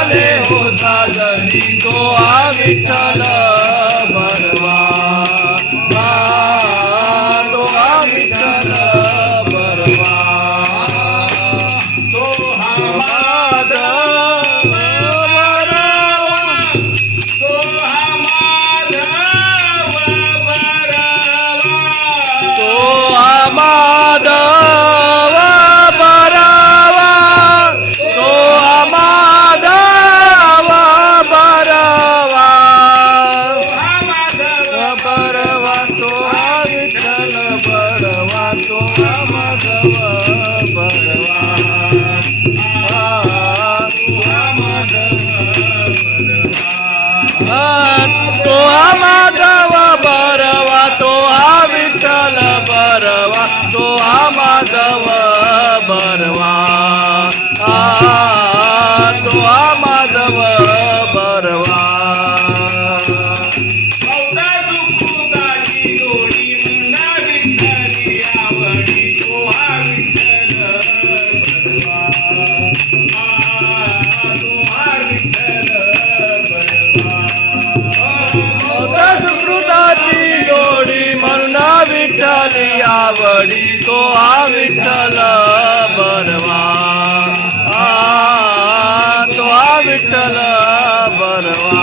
आले हो साजरी तो आ विठ्ठल बरवा हा, बरवा तो हा विठ्ठल बरवा तो आमाधव बरवा हा, तो आमाधव बरवा तो हा विठ्ठल बरवा तो आमाधव बरवा तो तो हा विठ्ठल बरवा आ, तो हा विठ्ठल बरवा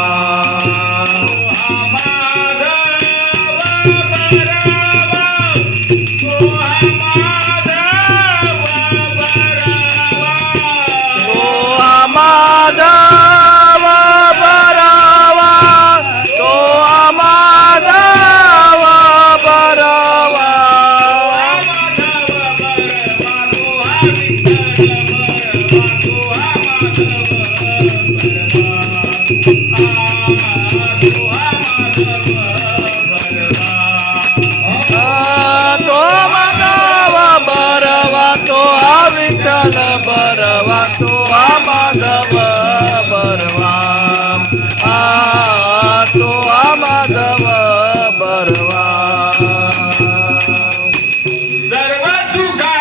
विठ्ठल बरवा तो माधव बरवा. आ तो माधव बरवा. सर्व तुका